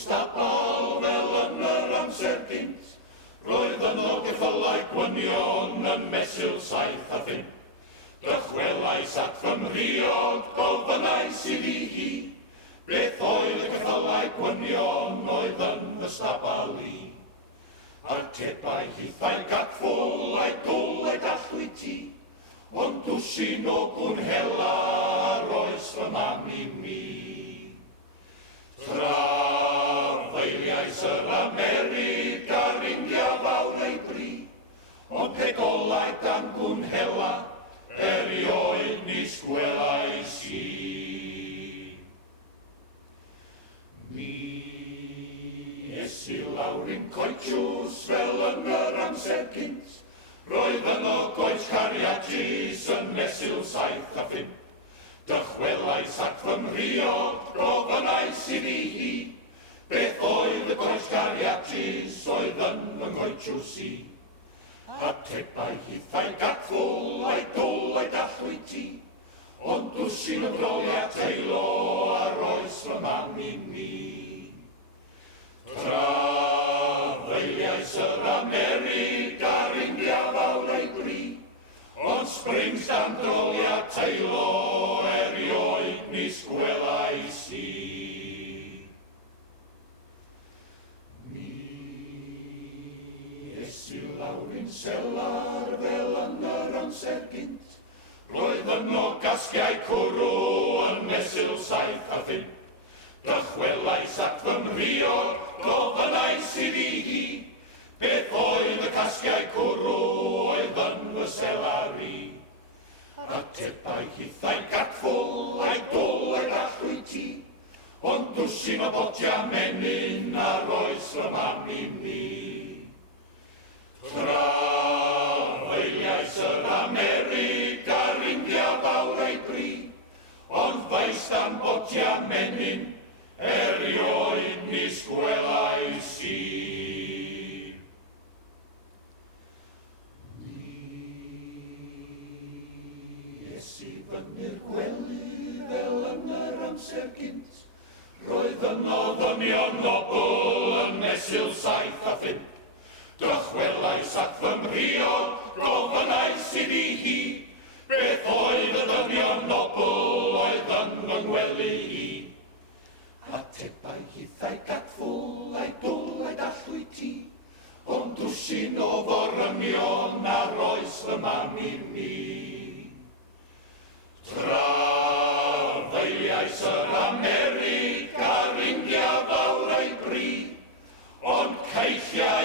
stabal fel yn yr amser gynt. Roedd yno geffylau gwynion yn mesul 7 a 5. Dychwelais at fy mhriod, gofynnais iddi hi. Beth oedd y geffylau gwynion oedd yn y stabal i. Atebau hithau gatfol a'i dwl a'i dallwy ti. Ond dwsin o gwnhela ar oes fy mam i mi. Trafeiliais yr Amerig a'r India fawr ei bri. Ond pegolau dan gwnhela erioed nis gwelais i. Mi esi lawr i'n coetws fel yn yr amser gynt. Roedd yno goets cariadus yn mesul 7 a 5. Dychwelais at fy mhriod, gofynnais iddi hi. Beth oedd y goets cariadus oedd yn fy ngoetiws i. Atebau hithau gatfol a'i dwl a'i dallwy ti. Ond dwsin y broliad teilo ar oes fy mam i mi. Trafeiliais yr Amerig a'r India fawr ei bri. Ond springs dan droliad teilo erioed nis gwelais i. Mi esi lawr i'n selar fel yn yr amser gynt. Roedd yno gasgiau cwrw yn mesul 7 a 5. Dychwelais at fy mhriod, gofynnais iddi hi. Beth oedd y casgiau cwrw oedd yn fy selar i. Atebau hithau gatfol a'i dwl a'i dallwy ti. Ond dwsin o botia menyn ar oes fy mam i mi. Trafeiliais yr Amerig a'r India fawr ei bri. Ond feist am botia menyn erioed nis gwelais i. Mi esi fyny'r gwely fel yn yr amser gynt. Roedd yno ddynion nobl yn mesul 7 a 5. Dychwelais at fy mhriod, gofynnais iddi hi. Beth oedd y ddynion nobl oedd yn fy ngwely i. Atebau hithau gatfol a'i dwl a'i dallwy ti. Ond dwsin o foryngion ar oes fy mam i mi. Trafeiliais yr Amerig a'r India fawr ei bri. Ond ceilliau